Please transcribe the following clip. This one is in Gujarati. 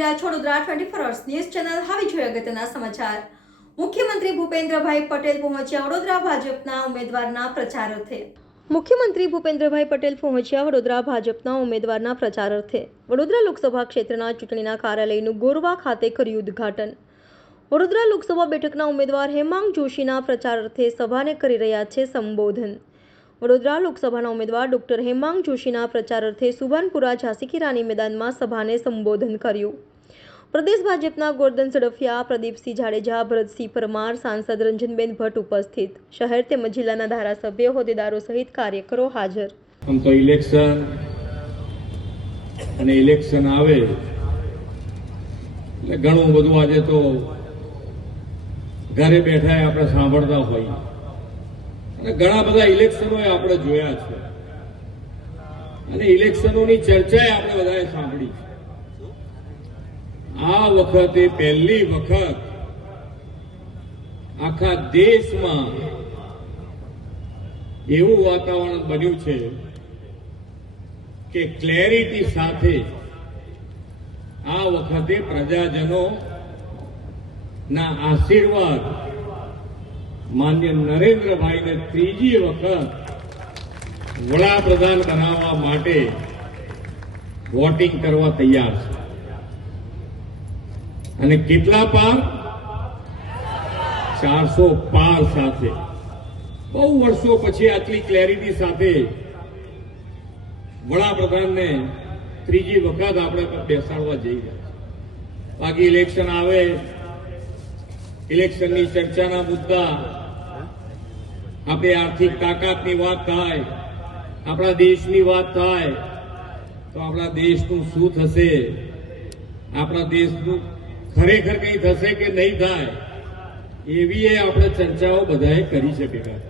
રહ્યા છો twenty four hours news channel હવે જોઈએ અગત્યના સમાચાર. મુખ્યમંત્રી ભૂપેન્દ્રભાઈ પટેલ પહોંચ્યા વડોદરા ભાજપના ઉમેદવારના પ્રચાર અર્થે મુખ્યમંત્રી ભૂપેન્દ્રભાઈ પટેલ પહોંચ્યા વડોદરા ભાજપના ઉમેદવારના પ્રચાર અર્થે વડોદરા લોકસભા ક્ષેત્રના ચૂંટણીના કાર્યાલયનું ગોરવા ખાતે કર્યું ઉદ્ઘાટન. વડોદરા લોકસભા બેઠકના ઉમેદવાર હેમાંગ જોશીના પ્રચાર અર્થે સભાને કરી રહ્યા છે સંબોધન. વડોદરા લોકસભાના ઉમેદવાર ડોક્ટર હેમાંગ જોશીના પ્રચાર અર્થે સુભાનપુરા ઝાંસી રાની મેદાનમાં સભાને સંબોધન કર્યું. પ્રદેશ ભાજપના ગોરધન સડફિયા, પ્રદીપસિંહ જાડેજા, ભરતસિંહ પરમાર, સાંસદ રંજનબેન ભટ્ટ ઉપસ્થિત. શહેર તેમજ જિલ્લાના ધારાસભ્ય, હોદ્દેદારો સહિત કાર્યકરો હાજર. ઇલેક્શન અને ઇલેક્શન આવે, એટલે ઘણું બધું આજે તો ઘરે બેઠા આપણે સાંભળતા હોઈએ. અને ઘણા બધા ઇલેક્શનો આપણે જોયા છે. અને ઇલેક્શનોની ચર્ચાએ આપણે બધાએ સાંભળી છે. આ વખતે પહેલી વખત આખા દેશમાં એવું વાતાવરણ બન્યું છે કે ક્લેરિટી સાથે આ વખતે પ્રજાજનો ના આશીર્વાદ માન્ય નરેન્દ્રભાઈને ત્રીજી વખત વડાપ્રધાન બનાવવા માટે વોટિંગ કરવા તૈયાર છે. અને કેટલા પાર? ચારસો પાર સાથે. બહુ વર્ષો પછી આટલી ક્લેરિટી સાથે વડાપ્રધાનને ત્રીજી વખત આપણે બેસાડવા જઈ રહ્યા છે. બાકી ઇલેક્શન આવે ઇલેક્શનની ચર્ચાના મુદ્દા, આપણે આર્થિક તાકાતની વાત થાય, આપણા દેશની વાત થાય, તો આપણા દેશનું શું થશે? આપણા દેશનું ખરેખર કંઈ થશે કે નહીં થાય એવી એ આપણે ચર્ચાઓ બધાએ કરી ભેગા.